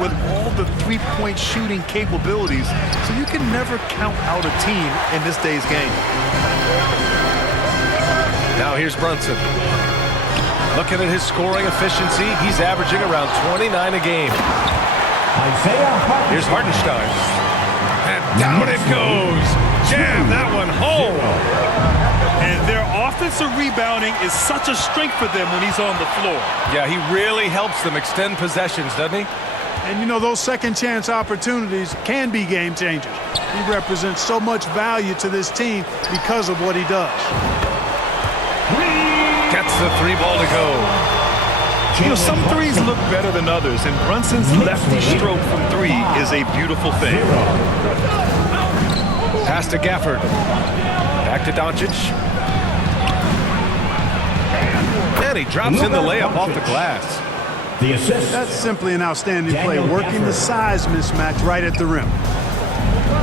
with all the three-point shooting capabilities, so you can never count out a team in this day's game. Now here's Brunson. Looking at his scoring efficiency, he's averaging around 29 a game. Here's Hartenstein. And down it goes. Jam that one home. And their offensive rebounding is such a strength for them when he's on the floor. Yeah, he really helps them extend possessions, doesn't he? And you know, those second chance opportunities can be game changers. He represents so much value to this team because of what he does. Gets the three ball to go. You know, some threes look better than others, and Brunson's lefty stroke from three is a beautiful thing. Pass to Gafford. Back to Doncic. And he drops in the layup off the glass. The assist. That's simply an outstanding play, working the size mismatch right at the rim.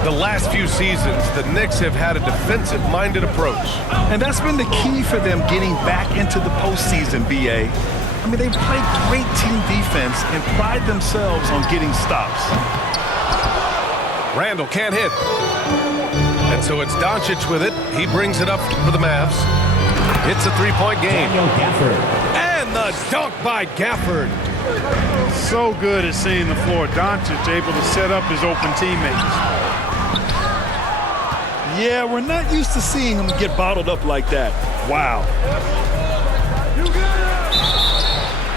The last few seasons, the Knicks have had a defensive-minded approach. And that's been the key for them getting back into the postseason, B.A. I mean, they play great team defense and pride themselves on getting stops. Randall can't hit. And so it's Doncic with it. He brings it up for the Mavs. It's a three-point game. And the dunk by Gafford. So good at seeing the floor. Doncic able to set up his open teammates. Yeah, we're not used to seeing him get bottled up like that. Wow.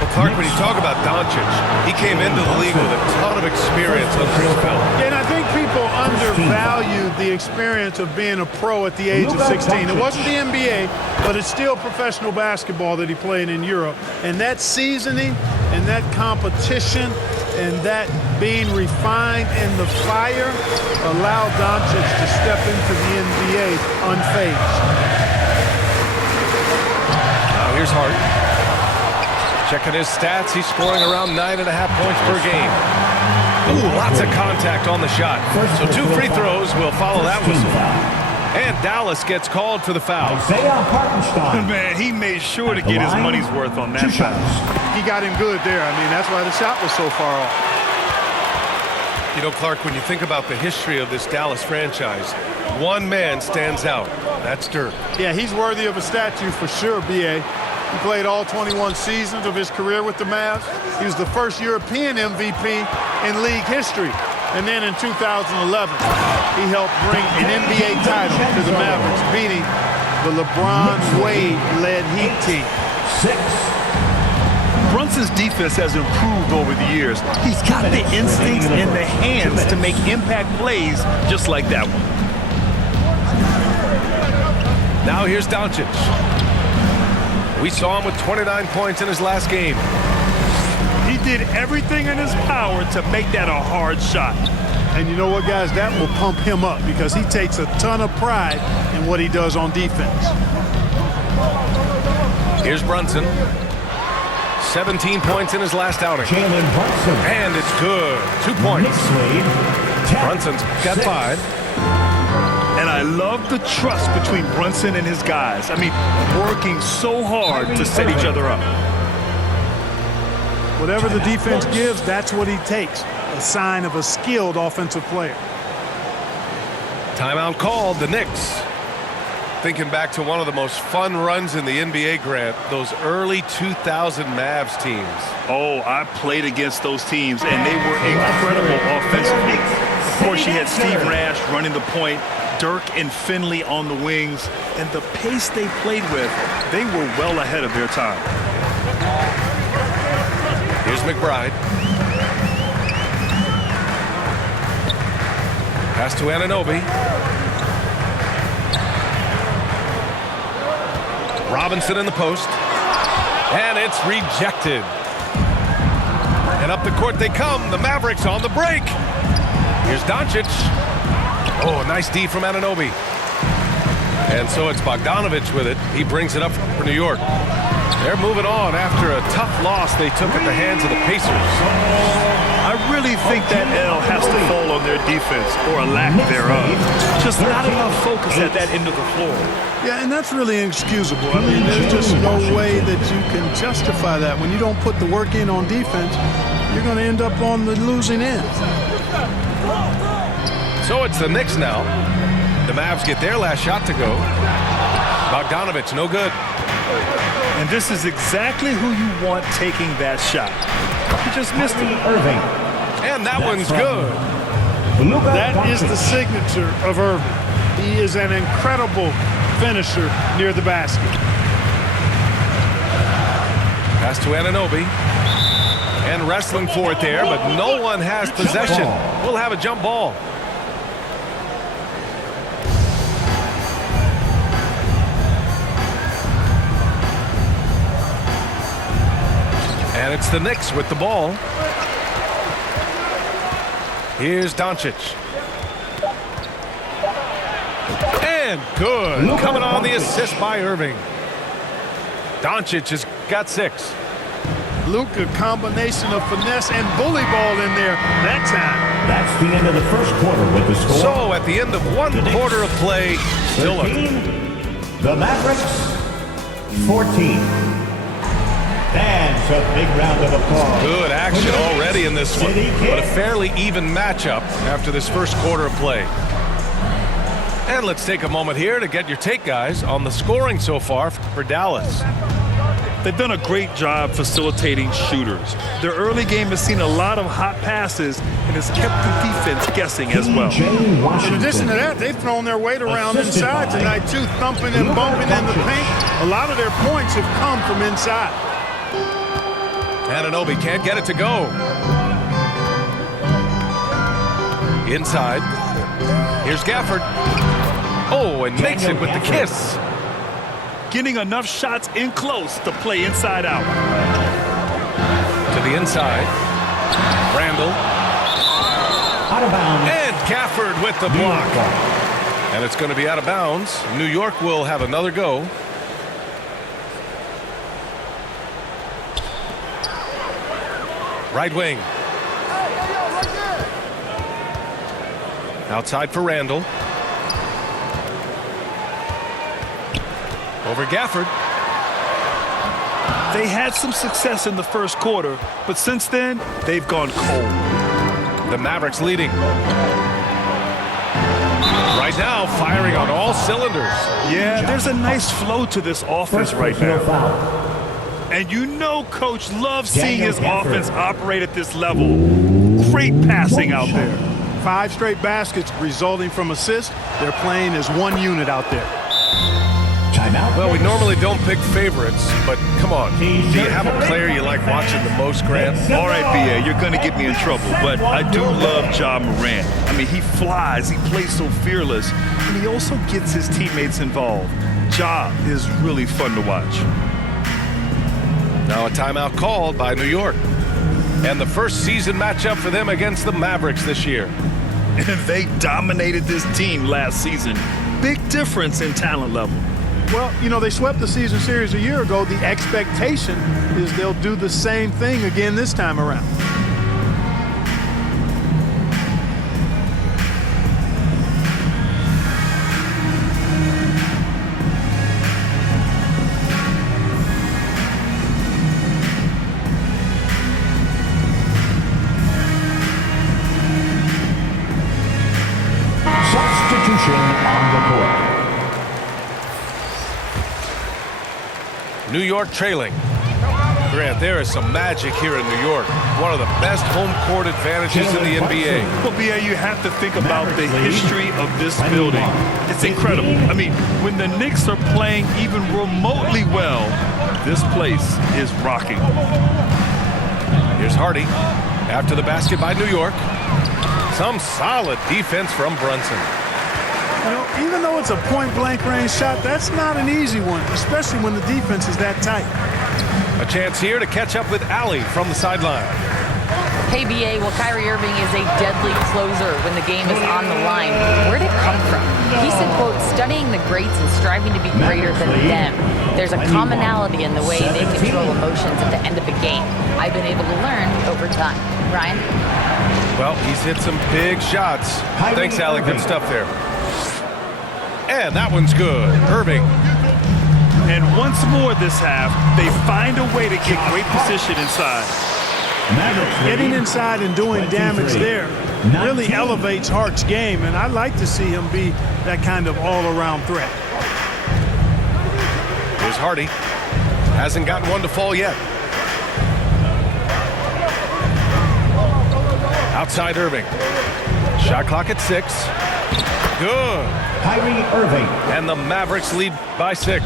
Well, Clark, when you talk about Doncic, he came into the league with a ton of experience under his belt. And I think people undervalued the experience of being a pro at the age of 16. It wasn't the NBA, but it's still professional basketball that he played in Europe. And that seasoning and that competition and that being refined in the fire allowed Doncic to step into the NBA unfazed. Now here's Hart. Checking his stats, he's scoring around 9.5 points per game. Ooh, lots of contact on the shot. So 2 free throws will follow that whistle. And Dallas gets called for the foul. Man, he made sure to get his money's worth on that shot. He got him good there. I mean, that's why the shot was so far off. You know, Clark, when you think about the history of this Dallas franchise, one man stands out. That's Dirk. Yeah, he's worthy of a statue for sure, B.A. He played all 21 seasons of his career with the Mavs. He was the first European MVP in league history. And then in 2011, he helped bring an NBA title to the Mavericks, beating the LeBron-Wade-led Heat team. 6. Brunson's defense has improved over the years. He's got the instincts and the hands to make impact plays just like that one. Now here's Doncic. We saw him with 29 points in his last game. He did everything in his power to make that a hard shot. And you know what, guys? That will pump him up because he takes a ton of pride in what he does on defense. Here's Brunson. 17 points in his last outing. And it's good. 2 points. Brunson's got 5. And I love the trust between Brunson and his guys. I mean, working so hard to set each other up. Whatever the defense gives, that's what he takes. A sign of a skilled offensive player. Timeout called, the Knicks. Thinking back to one of the most fun runs in the NBA, Grant, those early 2000 Mavs teams. Oh, I played against those teams, and they were incredible offensively. Of course, you had Steve Nash running the point, Dirk and Finley on the wings, and the pace they played with, they were well ahead of their time. Here's McBride. Pass to Anunoby. Robinson in the post. And it's rejected. And up the court they come. The Mavericks on the break. Here's Doncic. Oh, nice D from Anunoby. And so it's Bogdanovich with it. He brings it up for New York. They're moving on after a tough loss they took at the hands of the Pacers. I really think that L has to fall on their defense, or a lack thereof. Just not enough focus at that end of the floor. Yeah, and that's really inexcusable. I mean, there's just no way that you can justify that. When you don't put the work in on defense, you're going to end up on the losing end. So it's the Knicks now. The Mavs get their last shot to go. Bogdanovich, no good. And this is exactly who you want taking that shot. He just missed it. Irving. And that one's good. That is the signature of Irving. He is an incredible finisher near the basket. Pass to Anunoby. And wrestling for it there, but no one has possession. We'll have a jump ball. And it's the Knicks with the ball. Here's Doncic. And good. Coming on the assist by Irving. Doncic has got 6. Luka, combination of finesse and bully ball in there that time. That's the end of the first quarter with the score. So at the end of one quarter of play, still 13, the Mavericks 14. That's a big round of applause. good action already in this one, but a fairly even matchup after this first quarter of play. And let's take a moment here to get your take, guys, on the scoring so far for Dallas. They've done a great job facilitating shooters. Their early game has seen a lot of hot passes and has kept the defense guessing as well. In addition to that, they've thrown their weight around inside tonight, too, thumping and bumping in the paint. A lot of their points have come from inside. Anunoby can't get it to go. Inside. Here's Gafford. Oh, and makes it with the kiss. Getting enough shots in close to play inside out. To the inside. Randall. Out of bounds. And Gafford with the block. And it's going to be out of bounds. New York will have another go. Right wing. Outside for Randall. Over Gafford. They had some success in the first quarter, but since then, they've gone cold. The Mavericks leading. Right now, firing on all cylinders. Yeah, there's a nice flow to this offense right now. Foul. And you know Coach loves seeing his offense operate at this level. Great passing out there. 5 straight baskets resulting from assists. They're playing as one unit out there. Timeout. Well, we normally don't pick favorites, but come on. Do you have a player you like watching the most, Grant? All right, B.A., you're going to get me in trouble, but I do love Ja Morant. I mean, he flies, he plays so fearless, and he also gets his teammates involved. Ja is really fun to watch. Now a timeout called by New York. And the first season matchup for them against the Mavericks this year. And they dominated this team last season. Big difference in talent level. Well, you know, they swept the season series a year ago. The expectation is they'll do the same thing again this time around. Substitution on the court. New York trailing. Grant, there is some magic here in New York. One of the best home court advantages in the NBA. Well, B.A., you have to think about the history of this building. It's incredible. I mean, when the Knicks are playing even remotely well, this place is rocking. Here's Hardy. After the basket by New York. Some solid defense from Brunson. You know, even though it's a point-blank range shot, that's not an easy one, especially when the defense is that tight. A chance here to catch up with Allie from the sideline. Hey, B.A., well, Kyrie Irving is a deadly closer when the game is on the line. Where'd it come from? He said, quote, studying the greats and striving to be greater than them. There's a commonality in the way they control emotions at the end of a game. I've been able to learn over time. Ryan? Well, he's hit some big shots. Thanks, Allie. Good stuff there. And that one's good. Irving. And once more this half, they find a way to get great position inside. Mavericks Getting lead inside and doing damage 23. there really 19. elevates Hart's game, and I'd like to see him be that kind of all-around threat. Here's Hardy. Hasn't gotten one to fall yet. Outside Irving. Shot clock at 6. Good. Kyrie Irving. And the Mavericks lead by 6.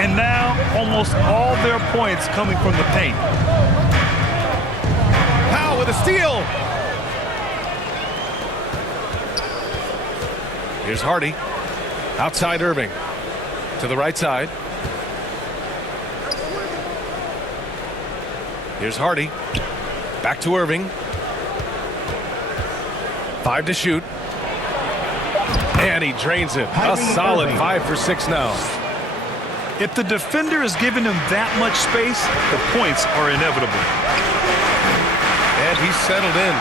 And now almost all their points coming from the paint. Powell with a steal. Here's Hardy. Outside Irving. To the right side. Here's Hardy. Back to Irving. 5 to shoot. And he drains it. A solid 5 for 6 now. If the defender is giving him that much space, the points are inevitable. And he's settled in.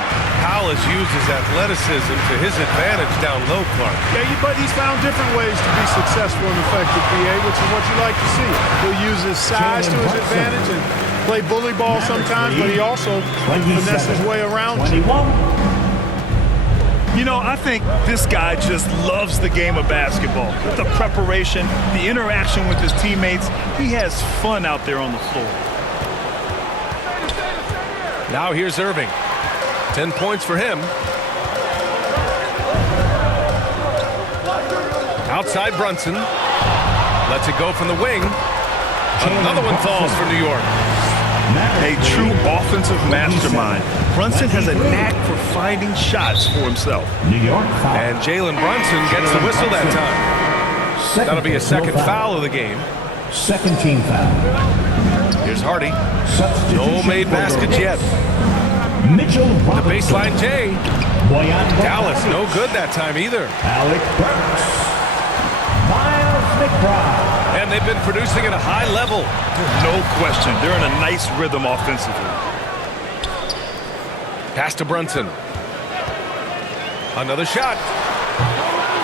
Powell has used his athleticism to his advantage down low, Clark. Yeah, but he's found different ways to be successful and effective, BA, which is what you like to see. He'll use his size to his advantage and play bully ball sometimes, but he also finesse his way around. 21. You know, I think this guy just loves the game of basketball. The preparation, the interaction with his teammates. He has fun out there on the floor. Now here's Irving. 10 points for him. Outside Brunson. Lets it go from the wing. Another one falls for New York. A true offensive mastermind. Brunson has a knack for finding shots for himself. New York foul. And Jalen Brunson gets the whistle that time. That'll be a second foul of the game. Second team foul. Here's Hardy. Substitution No made for baskets yet. Mitchell The Robinson. baseline J. Boyan Dallas, Bogdanovic. no good that time either. Alec Burks. Miles McBride. And they've been producing at a high level. No question. They're in a nice rhythm offensively. Pass to Brunson. Another shot.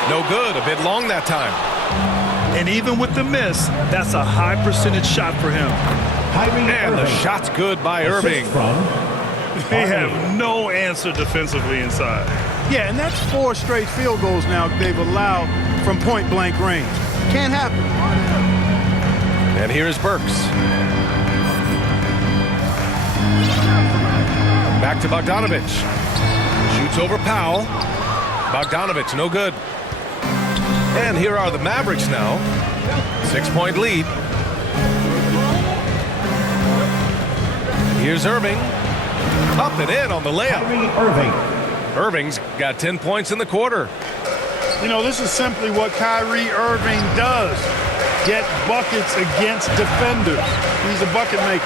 No good. A bit long that time. And even with the miss, that's a high percentage shot for him. Kyrie And the Irving. shot's good by Assist Irving. from They have no answer defensively inside. Yeah, and that's 4 straight field goals now they've allowed from point-blank range. Can't happen. And here's Burks. Back to Bogdanovic. Shoots over Powell. Bogdanovic, no good. And here are the Mavericks now. 6-point lead. Here's Irving. Up and in on the layup. Kyrie Irving. Irving's got 10 points in the quarter. You know, this is simply what Kyrie Irving does. Get buckets against defenders. He's a bucket maker.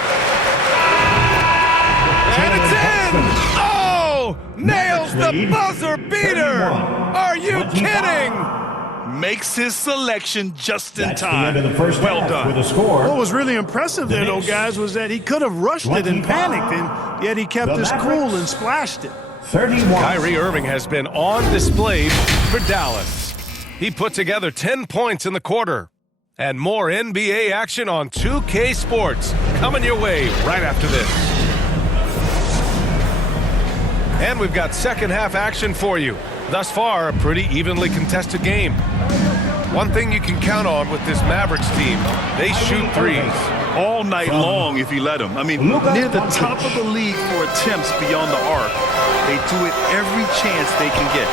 And it's in! Oh! Nails the lead, buzzer beater! 31. Are you 25. kidding? Makes his selection just in That's the time. end of the first Well half done. with a score. What was really impressive there, though, Knicks. guys, was that he could have rushed it and 25. panicked, and yet he kept The his cool Mavericks. and splashed it. 31. Kyrie Irving has been on display for Dallas. He put together 10 points in the quarter. And more NBA action on 2K Sports coming your way right after this. And we've got second half action for you. Thus far, a pretty evenly contested game. One thing you can count on with this Mavericks team, they shoot threes. All night long if you let them. I mean, Luka near the Doncic. top of the league for attempts beyond the arc. They do it every chance they can get.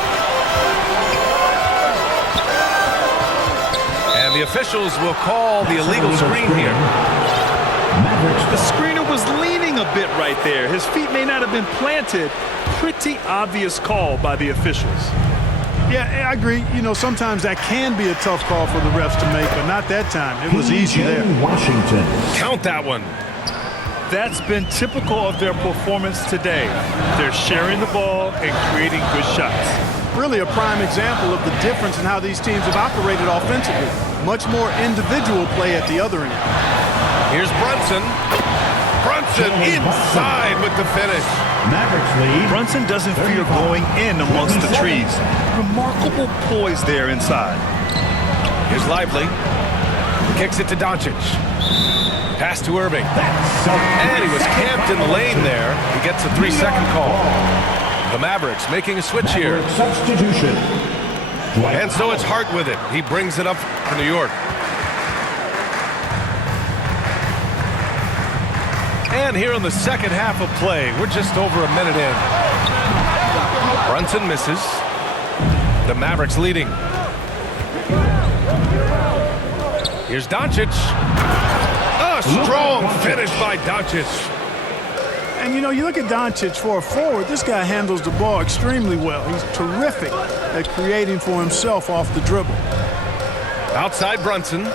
And the officials will call the illegal screen here. Mavericks. The screener was leaning a bit right there. His feet may not have been planted. Pretty obvious call by the officials. Yeah, I agree. You know, sometimes that can be a tough call for the refs to make, but not that time. It was easy there. PJ Washington. Count that one. That's been typical of their performance today. They're sharing the ball and creating good shots. Really a prime example of the difference in how these teams have operated offensively. Much more individual play at the other end. Here's Brunson. Brunson inside with the finish. Mavericks lead. Brunson doesn't fear going in amongst the trees. Remarkable poise there inside. Here's Lively. Kicks it to Doncic. Pass to Irving. And he was camped in the lane there. He gets a 3-second call. The Mavericks making a switch here. Substitution. And so it's Hart with it. He brings it up for New York. And here in the second half of play, we're just over a minute in. Brunson misses. The Mavericks leading. Here's Doncic. A strong finish by Doncic. And, you know, you look at Doncic for a forward, this guy handles the ball extremely well. He's terrific at creating for himself off the dribble. Outside Brunson.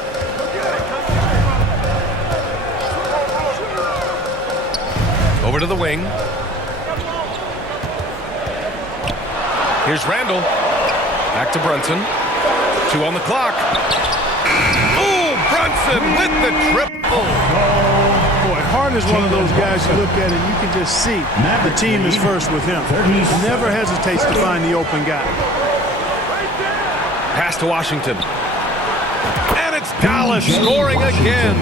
Over to the wing. Here's Randall. Back to Brunson. 2 on the clock. Oh, Brunson with the triple. Boy, Hart is one of those guys you look at and you can just see the team is first with him. He never hesitates to find the open guy. Pass to Washington. And it's Dallas scoring again.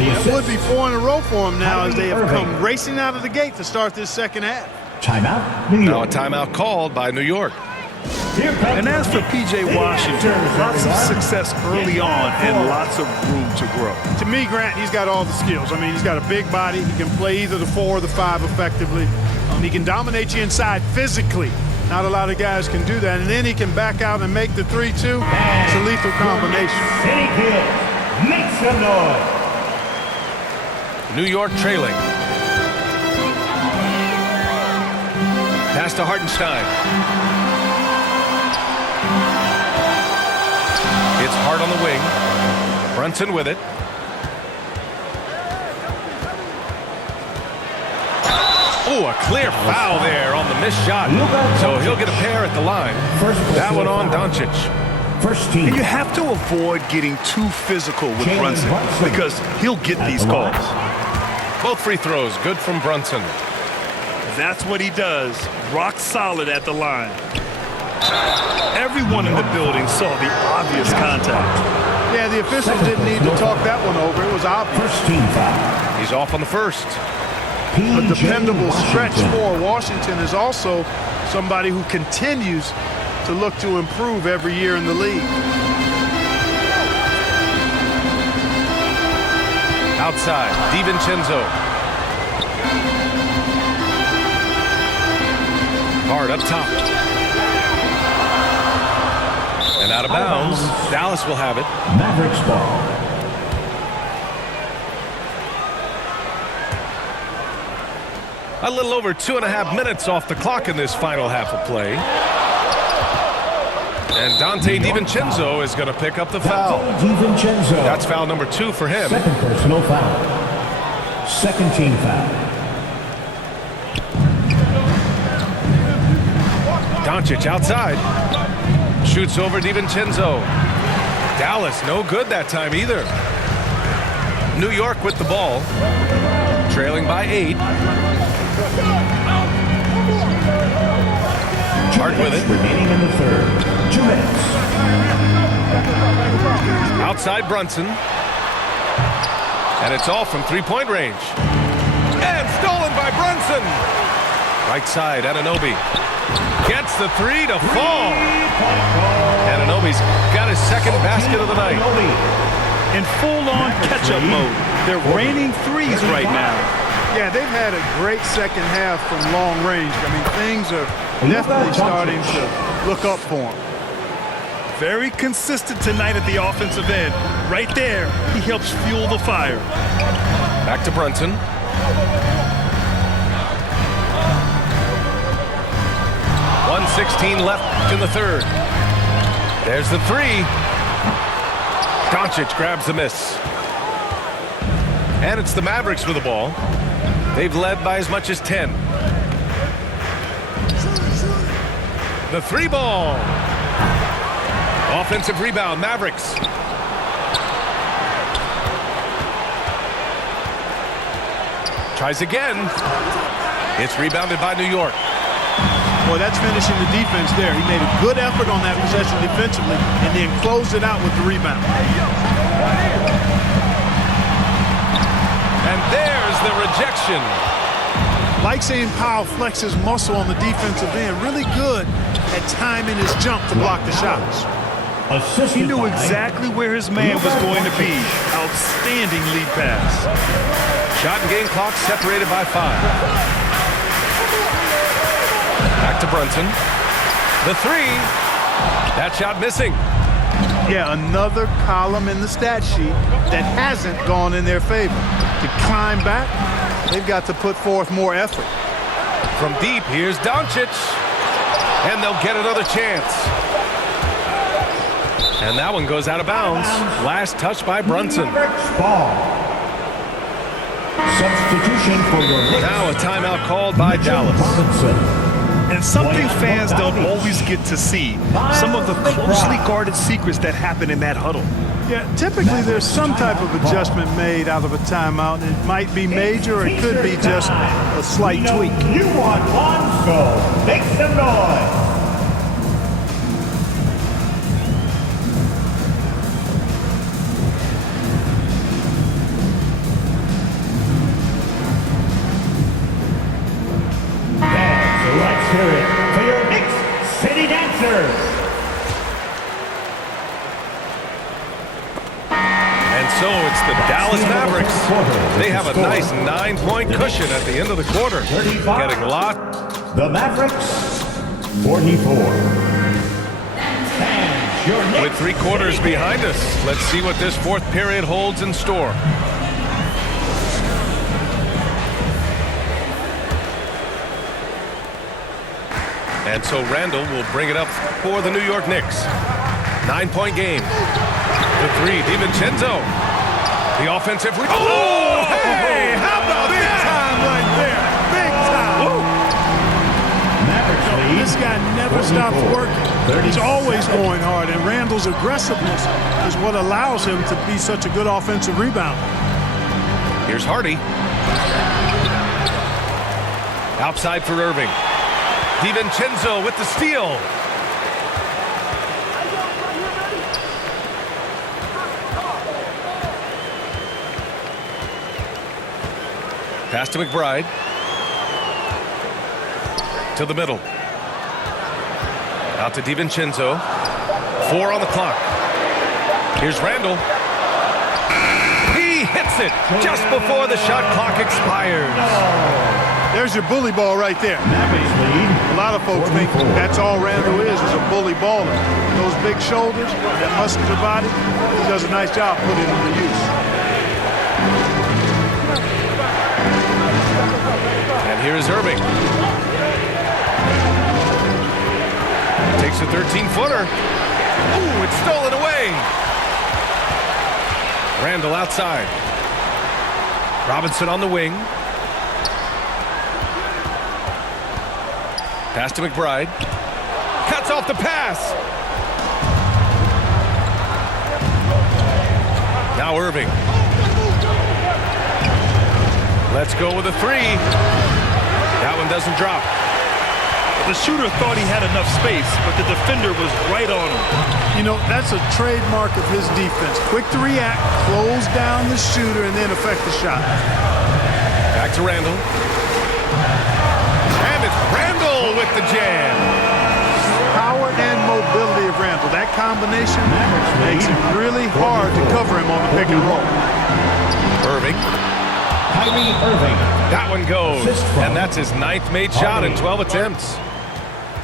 It would be 4 in a row for him now as they have come racing out of the gate to start this second half. Timeout, New Now a York. timeout called by New York. And as for P.J. Washington, lots of success early on and lots of room to grow. To me, Grant, he's got all the skills. I mean, he's got a big body. He can play either the 4 or the 5 effectively. He can dominate you inside physically. Not a lot of guys can do that. And then he can back out and make the 3-2. It's a lethal combination. City Kids, make some noise. New York trailing. Pass to Hartenstein. It's Hart on the wing. Brunson with it. Oh, a clear foul there on the missed shot. So he'll get a pair at the line. That one on Doncic. First team. And you have to avoid getting too physical with Brunson because he'll get these calls. Both free throws good from Brunson. That's what he does. Rock solid at the line. Everyone in the building saw the obvious contact. Yeah, the officials didn't need to talk that one over. It was obvious. First team foul. He's off on the first. A dependable stretch for Washington is also somebody who continues to look to improve every year in the league. Outside, DiVincenzo. Hard up top. And out of bounds. Dallas will have it. Mavericks ball. A little over 2.5 minutes off the clock in this final half of play. And Dante DiVincenzo is going to pick up the foul. DiVincenzo. That's foul number 2 for him. Second personal foul. Second team foul. Doncic outside. Shoots over DiVincenzo. Dallas no good that time either. New York with the ball. Trailing by 8. Hart with it. Remaining in the third. 2 minutes. Outside Brunson. And it's all from 3-point range. And stolen by Brunson. Right side, Anunoby. Gets the 3 to fall. Anunoby's got his second basket of the night. In full-on catch-up mode. They're raining threes right now. Yeah, they've had a great second half from long range. I mean, things are definitely starting to look up for them. Very consistent tonight at the offensive end. Right there, he helps fuel the fire. Back to Brunson. .116 left in the third. There's the 3. Doncic grabs the miss. And it's the Mavericks with the ball. They've led by as much as 10. The 3 ball. Offensive rebound, Mavericks. Tries again. It's rebounded by New York. Boy, that's finishing the defense there. He made a good effort on that possession defensively and then closed it out with the rebound. And there's the rejection. Like seeing Powell flex his muscle on the defensive end. Really good at timing his jump to block the shots. He knew exactly where his man was going to be. Outstanding lead pass. Shot and game clock separated by 5. Back to Brunson. The 3. That shot missing. Yeah, another column in the stat sheet that hasn't gone in their favor. To climb back, they've got to put forth more effort. From deep, here's Doncic. And they'll get another chance. And that one goes out of bounds. Last touch by Brunson. Substitution for your Knicks. Now a timeout called by Dallas. And something fans don't always get to see. Some of the closely guarded secrets that happen in that huddle. Yeah, typically there's some type of adjustment made out of a timeout. It might be major or it could be just a slight tweak. You want one, so make some noise. Let's hear it for your Knicks City Dancers. And so it's the Dallas Mavericks. They have a nice 9-point cushion at the end of the quarter. Getting locked. The Mavericks, 44. And your Knicks With 3 quarters behind us, let's see what this 4th period holds in store. And so Randall will bring it up for the New York Knicks. 9-point game. The 3, DiVincenzo. The offensive. Oh, hey! How about Big that? time right there. Big time. Mavericks lead. This guy never stops working. He's always going hard, and Randall's aggressiveness is what allows him to be such a good offensive rebounder. Here's Hardy. Outside for Irving. DiVincenzo with the steal. Pass to McBride. To the middle. Out to DiVincenzo. 4 on the clock. Here's Randall. He hits it just before the shot clock expires. There's your bully ball right there. Mavericks lead. A lot of folks think that's all Randall is a bully baller. Those big shoulders, that muscular body, he does a nice job putting them to use. And here is Irving. Takes a 13-footer. Ooh, it's stolen away. Randall outside. Robinson on the wing. Pass to McBride. Cuts off the pass. Now Irving. Let's go with a 3. That one doesn't drop. The shooter thought he had enough space, but the defender was right on him. You know, that's a trademark of his defense. Quick to react, close down the shooter, and then affect the shot. Back to Randall. And it's Randall with the jam. Power and mobility of Randall. That combination makes it really hard to cover him on the pick and roll. Irving. Kyrie Irving. That one goes. And that's his 9th made shot in 12 attempts.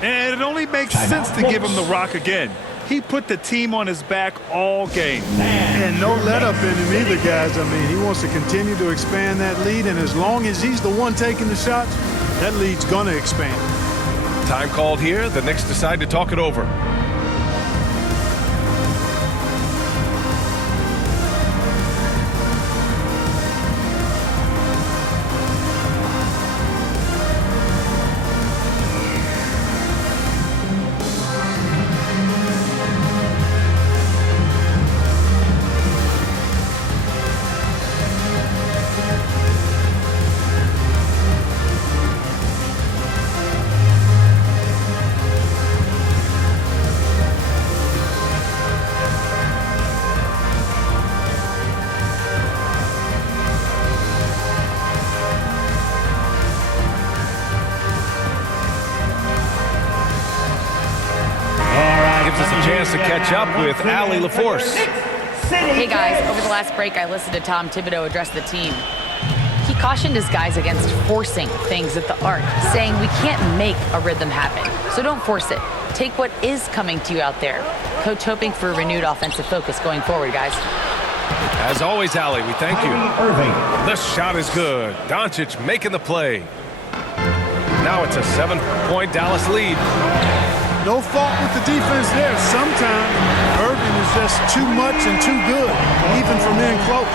And it only makes sense to give him the rock again. He put the team on his back all game. And no let up in him either, guys. I mean, he wants to continue to expand that lead, and as long as he's the one taking the shots, that lead's going to expand. Time called here. The Knicks decide to talk it over. chance to catch up with Allie LaForce. Hey guys, over the last break, I listened to Tom Thibodeau address the team. He cautioned his guys against forcing things at the arc, saying we can't make a rhythm happen, so don't force it. Take what is coming to you out there. Coach hoping for a renewed offensive focus going forward, guys. As always, Allie, we thank you. The shot is good. Doncic making the play. Now it's a 7-point Dallas lead. No fault with the defense there. Sometimes Irving is just too much and too good, even from in close.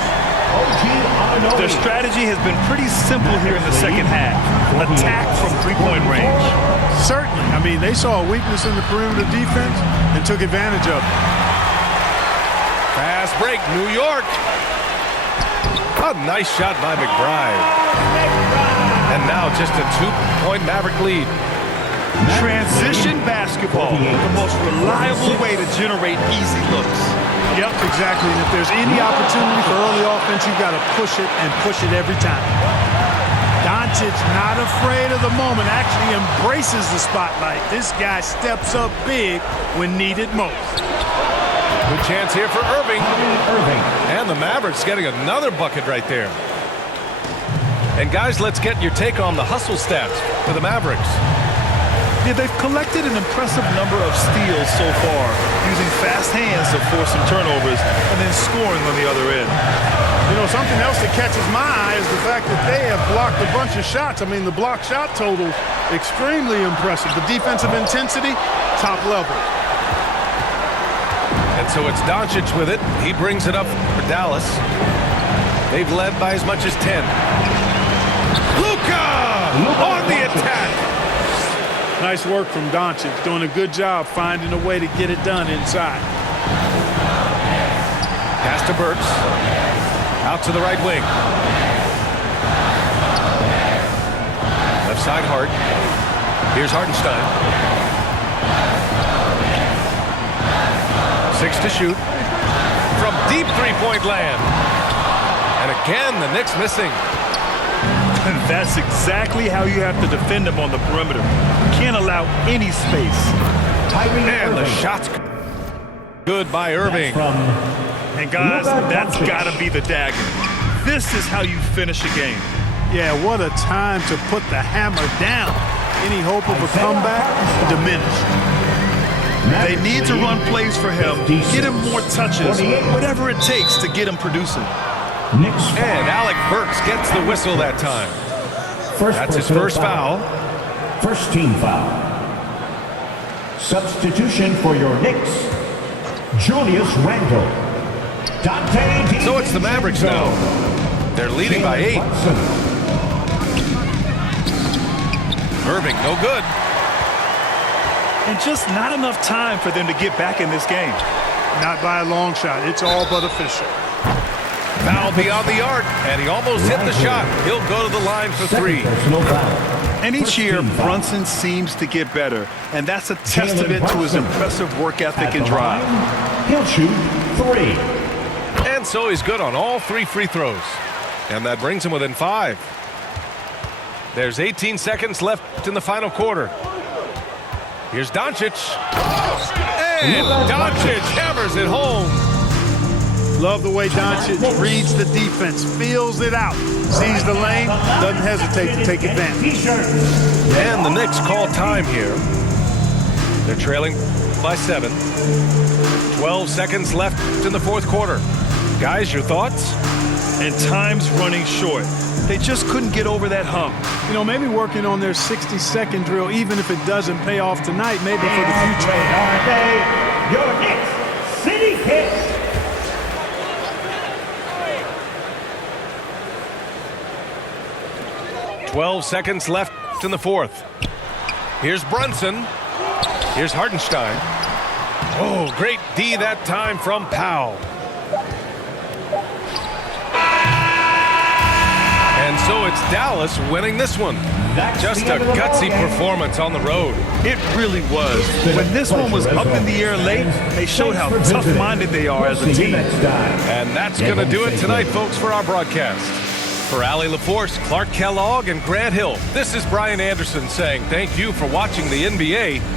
Their strategy has been pretty simple here in the second half. Attack from three-point range. Certainly. I mean, they saw a weakness in the perimeter defense and took advantage of it. Fast break, New York. A nice shot by McBride. And now just a 2-point Maverick lead. Transition basketball, the most reliable way to generate easy looks. Yep, exactly. And if there's any opportunity for early offense, you've got to push it and push it every time. Doncic not afraid of the moment, actually embraces the spotlight. This guy steps up big when needed most. Good chance here for Irving. And the Mavericks getting another bucket right there. And guys, let's get your take on the hustle stats for the Mavericks. Yeah, they've collected an impressive number of steals so far, using fast hands to force some turnovers and then scoring on the other end. You know, something else that catches my eye is the fact that they have blocked a bunch of shots. I mean, the block shot total, extremely impressive. The defensive intensity, top level. And so it's Doncic with it. He brings it up for Dallas. They've led by as much as 10. Luka on the attack. Nice work from Doncic, doing a good job finding a way to get it done inside. Pass to Burks. Out to the right wing. Left side Hart. Here's Hartenstein. 6 to shoot. From deep three-point land. And again, the Knicks missing. And that's exactly how you have to defend them on the perimeter. Can't allow any space. And the shot's good by Irving. And guys, that's got to be the dagger. This is how you finish a game. Yeah, what a time to put the hammer down. Any hope of a comeback diminished. They need to run plays for him, get him more touches, whatever it takes to get him producing. And Alec Burks gets the whistle that time. That's his first foul. First team foul. Substitution for your Knicks, Julius Randle. So it's the Mavericks now. They're leading by 8. Irving, no good. And just not enough time for them to get back in this game. Not by a long shot. It's all but official. Foul beyond the arc, and he almost hit the shot. He'll go to the line for 3. And each year, Brunson seems to get better, and that's a testament to his impressive work ethic and drive. He'll shoot 3. And so he's good on all 3 free throws. And that brings him within 5. There's 18 seconds left in the final quarter. Here's Doncic. And Doncic hammers it home. Love the way Doncic reads the defense, feels it out, sees the lane, doesn't hesitate to take advantage. And the Knicks call time here. They're trailing by 7. 12 seconds left in the fourth quarter. Guys, your thoughts? And time's running short. They just couldn't get over that hump. You know, maybe working on their 60-second drill, even if it doesn't pay off tonight, maybe for the future. Your Knicks City Kicks. 12 seconds left in the fourth. Here's Brunson. Here's Hartenstein. Oh, great D that time from Powell. And so it's Dallas winning this one. Just a gutsy performance on the road. It really was. When this one was up in the air late, they showed how tough-minded they are as a team. And that's going to do it tonight, folks, for our broadcast. For Allie LaForce, Clark Kellogg, and Grant Hill, this is Brian Anderson saying thank you for watching the NBA.